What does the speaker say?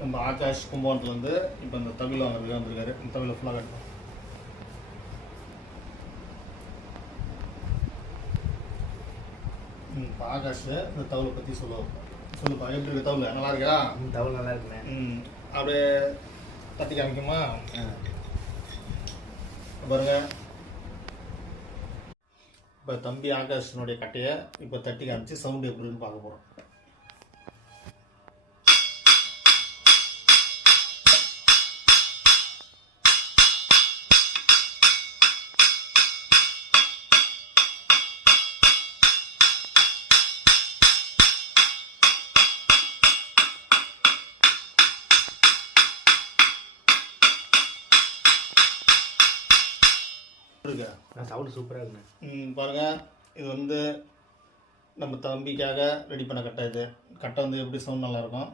நம்ம ஆகாஷ் கும்பகோணத்துலேருந்து இப்போ இந்த தமிழ் வாங்குறதுக்கு வந்திருக்காரு. இந்த தமிழை ஃபுல்லாக கட்டணும். இப்போ ஆகாஷ் இந்த தவளை பற்றி சொல்லுப்பா. எப்படி இருக்கு தவளை? நல்லா இருக்கா? தவளை நல்லா இருக்குண்ணே. அப்படியே தட்டி காமிக்குமா? பாருங்க, இப்போ தம்பி ஆகாஷனுடைய கட்டையை இப்போ தட்டி காமிச்சு சவுண்டு எப்படின்னு பார்க்க போகிறோம். சவுண்டு சூப்பராக இருக்குண்ணே. பாருங்கள், இது நம்ம தம்பிக்காக ரெடி பண்ண கட்டை. இது கட்டை எப்படி சவுண்ட் நல்லாயிருக்கும்.